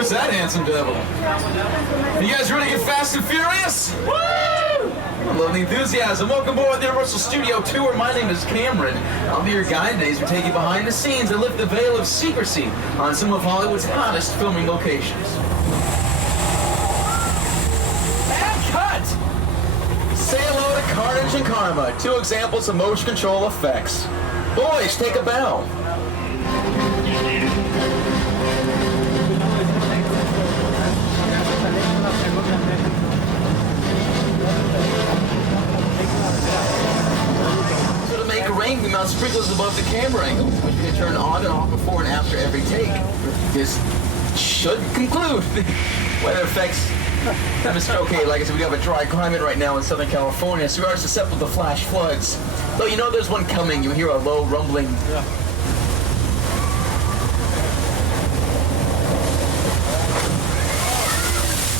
Who's that handsome devil? You guys ready to get fast and furious? Woo! I love the enthusiasm. Welcome aboard the Universal Studio Tour. My name is Cameron. I'll be your guide today as we take you behind the scenes and lift the veil of secrecy on some of Hollywood's hottest filming locations. And cut! Say hello to Carnage and Karma, two examples of motion control effects. Boys, take a bow. So to make a rain, we mount sprinklers above the camera angle, which we can turn on and off before and after every take. This should conclude weather effects. Okay, like I said, we have a dry climate right now in Southern California, so we are susceptible to flash floods. Though you know there's one coming, you hear a low rumbling.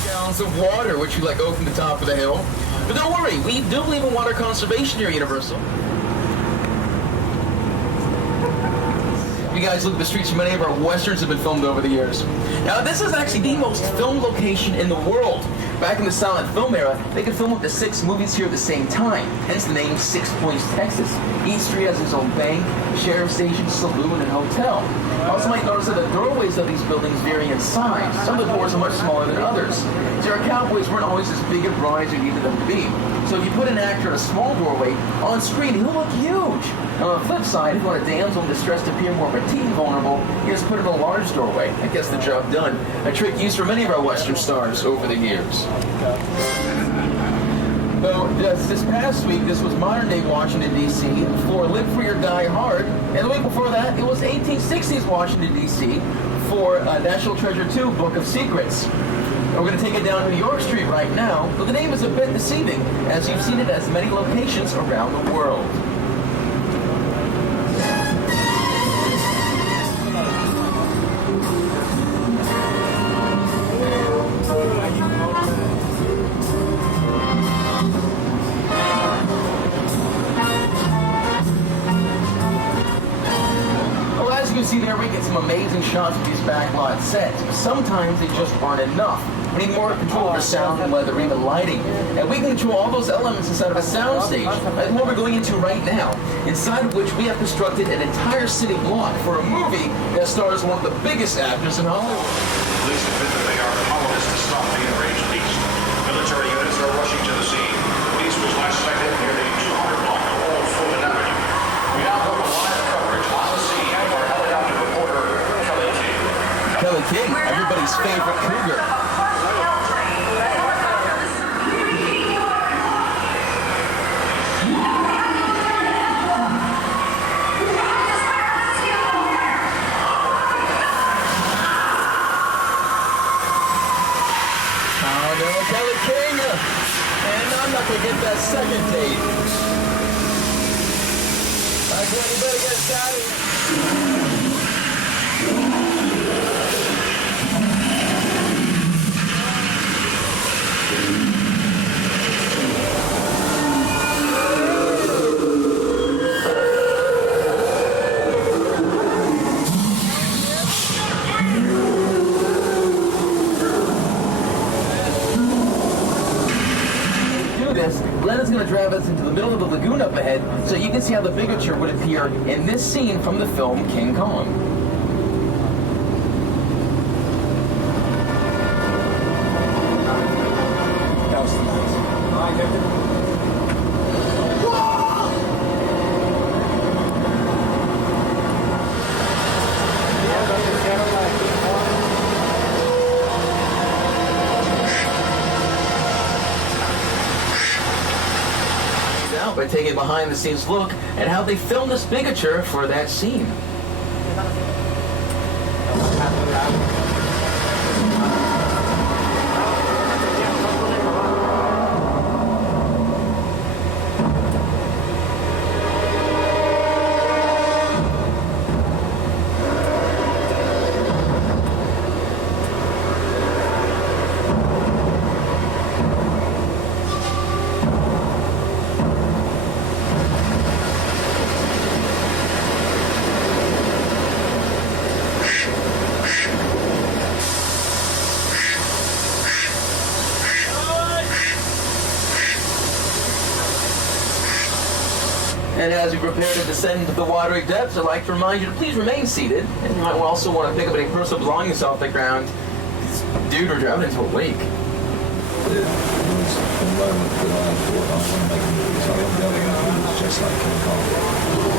Gallons of water, which you let go from the top of the hill. But don't worry, we do believe in water conservation here at Universal. You guys look at the streets, many of our westerns have been filmed over the years. Now, this is actually the most filmed location in the world. Back in the silent film era, they could film up to 6 movies here at the same time, hence the name 6 Points, Texas. Each street has its own bank, sheriff station, saloon, and hotel. Also might notice that the doorways of these buildings vary in size. Some of the doors are much smaller than others. So our cowboys weren't always as big and broad as you needed them to be. So if you put an actor in a small doorway, on screen he'll look huge. And on the flip side, if you want a damsel in distress to appear more petite and vulnerable, you just put in a large doorway. That gets the job done. A trick used for many of our Western stars over the years. Though this past week, this was modern-day Washington, D.C. for Live For Your Die Hard. And the week before that, it was 1860s Washington, D.C. for National Treasure 2, Book of Secrets. We're going to take it down New York Street right now, but the name is a bit deceiving, as you've seen it at many locations around the world. See there, we get some amazing shots with these backlot sets, but sometimes they just aren't enough. We need more control over sound and weather, even lighting. And we can control all those elements inside of a soundstage, like what we're going into right now, inside of which we have constructed an entire city block for a movie that stars one of the biggest actors in Hollywood. Police admit that they are powerless to stop the enraged beast. Military units are rushing to the scene. The beast was last sighted near the 200 block of Old Fulton Avenue. We now have a live coverage on the scene of our helicopter reporter, Kelly King. Kelly King, everybody's favorite cougar. Kelly King, and I'm not going to get that second date. I said, you better get us out of here. Glenn is going to drive us into the middle of the lagoon up ahead so you can see how the bigature would appear in this scene from the film King Kong. By taking a behind-the-scenes look at how they filmed this bigature for that scene. And as we prepare to descend into the watery depths, I'd like to remind you to please remain seated. And you might also want to pick up any personal belongings off the ground. This dude, we're driving into a lake. It was the moment that I thought I want to make a movie. So I went going out and it was just like King Kong.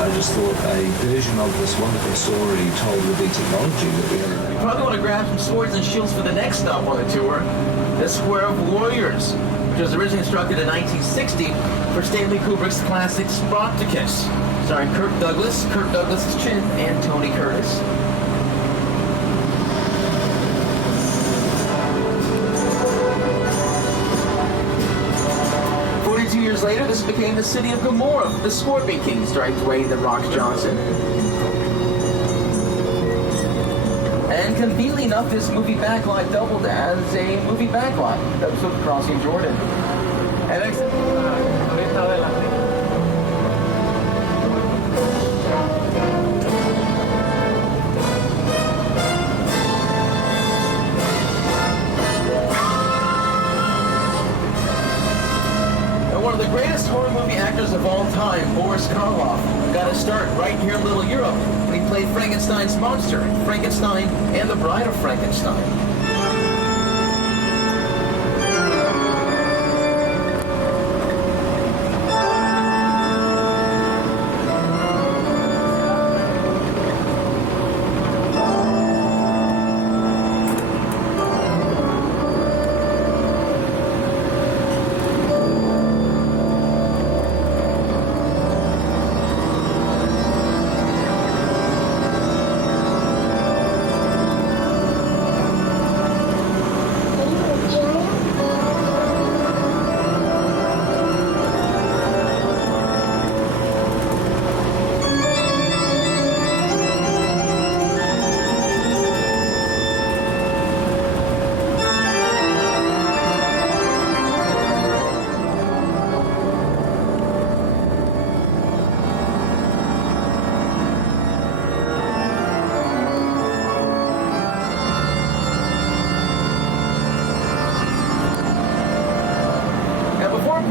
I just thought a version of this wonderful story told with the technology that we have. You probably want to grab some swords and shields for the next stop on the tour, the Square of Warriors, which was originally constructed in 1960 for Stanley Kubrick's classic Spartacus, starring Kirk Douglas's chin, and Tony Curtis. Years later, this became the city of Gomorrah, the Scorpion King, starring Dwayne "The Rock" Johnson. And conveniently enough, this movie Backlot doubled as a movie Backlot episode of Crossing Jordan. And one of the greatest horror movie actors of all time, Boris Karloff, got his start right here in Little Europe when he played Frankenstein's monster, Frankenstein and the Bride of Frankenstein.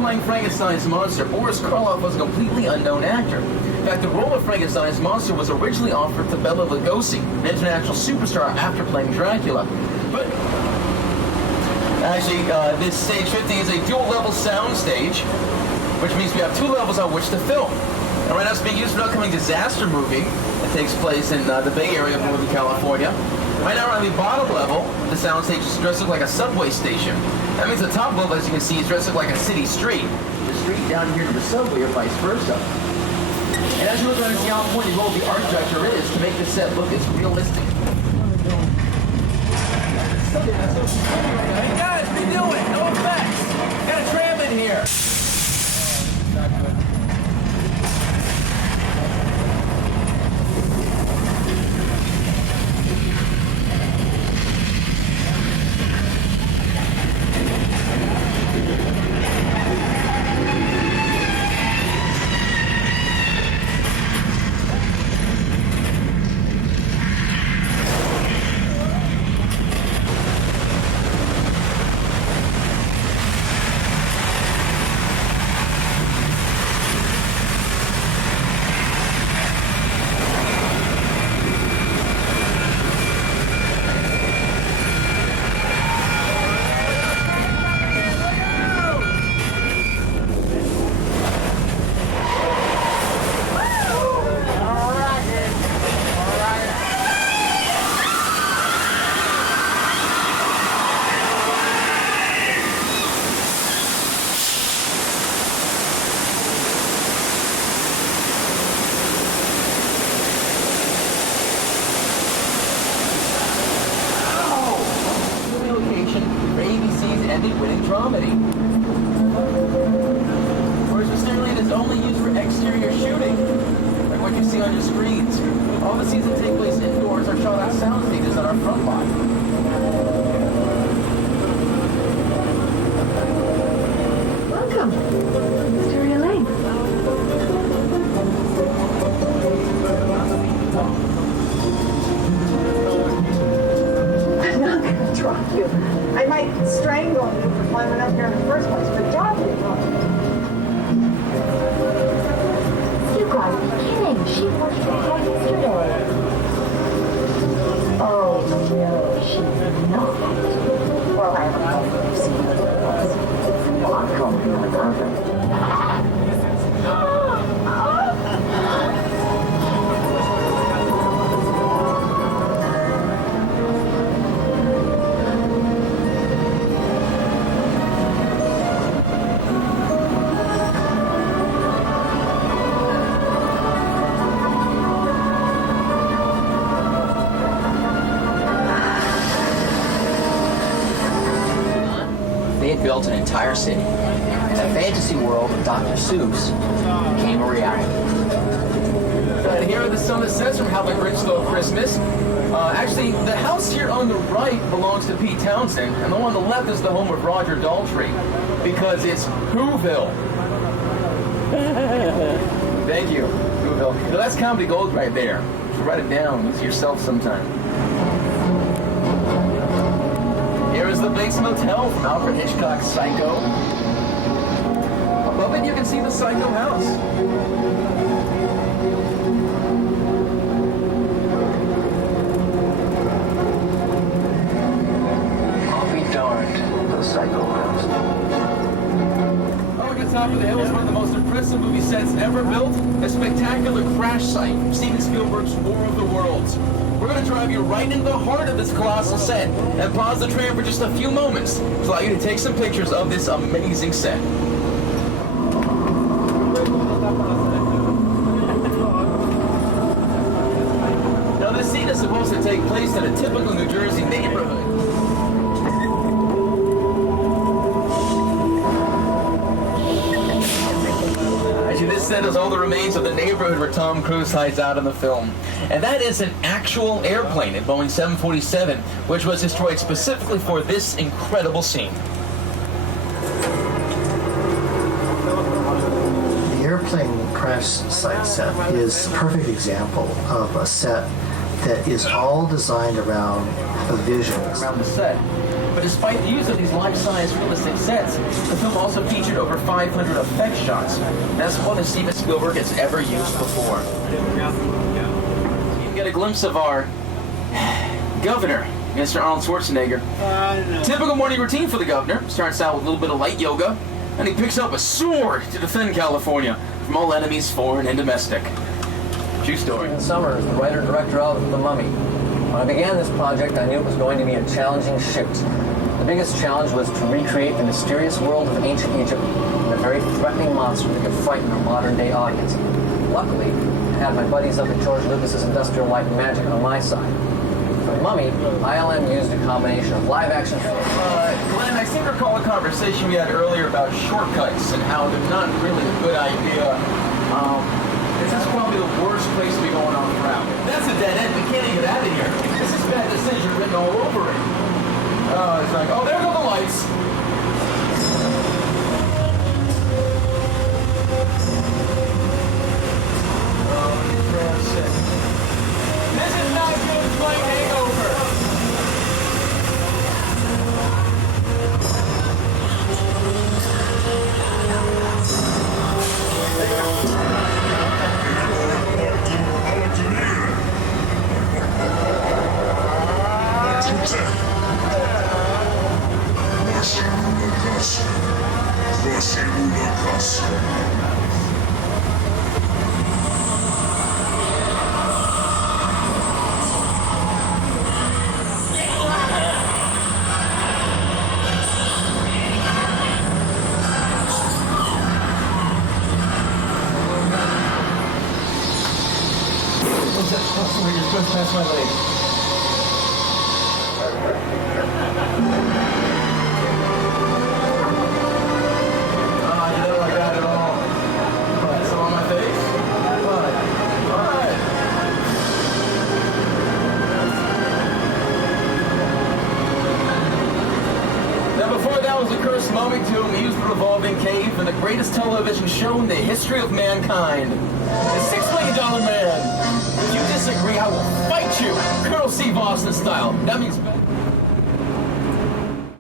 Playing Frankenstein's monster, Boris Karloff was a completely unknown actor. In fact, the role of Frankenstein's monster was originally offered to Bela Lugosi, an international superstar, after playing Dracula. But actually, this stage 50 is a dual-level sound stage, which means we have two levels on which to film. And right now it's being used for an upcoming disaster movie that takes place in the Bay Area of Northern California. Right now, on the bottom level, the soundstage is dressed up like a subway station. That means the top level, as you can see, is dressed up like a city street. The street down here to the subway, or vice versa. And as you look around and see how important the role of the art director is to make the set look as realistic. Hey guys, what are you doing? No effects. Got a tram in here. Emmy-winning dramedy. Whereas Mysterio is only used for exterior shooting, like what you see on your screens. All the scenes that take place indoors are shot on sound stages on our front lot. Welcome. Mysterio Lane. I'm not going to drop you. I might strangle you for climbing up here in the first place, but drop you. You must be kidding. She worked here yesterday. Oh, no, she's not. Well, I haven't told her I've seen her. Well, I'm calling her my brother. They had built an entire city. The fantasy world of Dr. Seuss became a reality. And here are the some of the sets from How the Grinch Stole Christmas. Actually, the house here on the right belongs to Pete Townsend, and the one on the left is the home of Roger Daltrey, because it's Whoville. Thank you, Whoville. So that's comedy gold right there. So write it down. Use it yourself sometime. Here is the Bates Motel from Alfred Hitchcock's Psycho. Above it, you can see the Psycho house. I'll be darned, the Psycho house. Over the top of the hill is one of the most impressive movie sets ever built, a spectacular crash site from Steven Spielberg's War of the Worlds. We're going to drive you right into the heart of this colossal set and pause the train for just a few moments to allow you to take some pictures of this amazing set. Now, this scene is supposed to take place in a typical New Jersey neighborhood. This set is all the remains of the neighborhood where Tom Cruise hides out in the film. And that is an actual airplane, a Boeing 747, which was destroyed specifically for this incredible scene. The airplane crash site set is a perfect example of a set that is all designed around a vision. Around the set. But despite the use of these life-size realistic sets, the film also featured over 500 effect shots. That's more than Steven Spielberg has ever used before. You can get a glimpse of our governor, Mr. Arnold Schwarzenegger. Typical morning routine for the governor. Starts out with a little bit of light yoga, and he picks up a sword to defend California from all enemies, foreign and domestic. True story. Summers, the writer-director of The Mummy. When I began this project, I knew it was going to be a challenging shift. The biggest challenge was to recreate the mysterious world of ancient Egypt and a very threatening monster that could frighten our modern-day audience. Luckily, I had my buddies up at George Lucas's Industrial Light and Magic on my side. For The Mummy, ILM used a combination of live-action... Glenn, I seem to recall a conversation we had earlier about shortcuts and how they're not really a good idea. This is probably the worst place to be going off the route. That's a dead end. We can't even get out of here. This is bad decision written all over it. It's like, oh, there go the lights. This is not good flight hangover. You're supposed to pass my leg. You know I got it all. What, some on my face? What? What? Now before that was a cursed mummy tomb, we used the revolving cave and the greatest television show in the history of mankind. The $6 million man. If you disagree, I will fight you. Colonel C. Boston style. That means...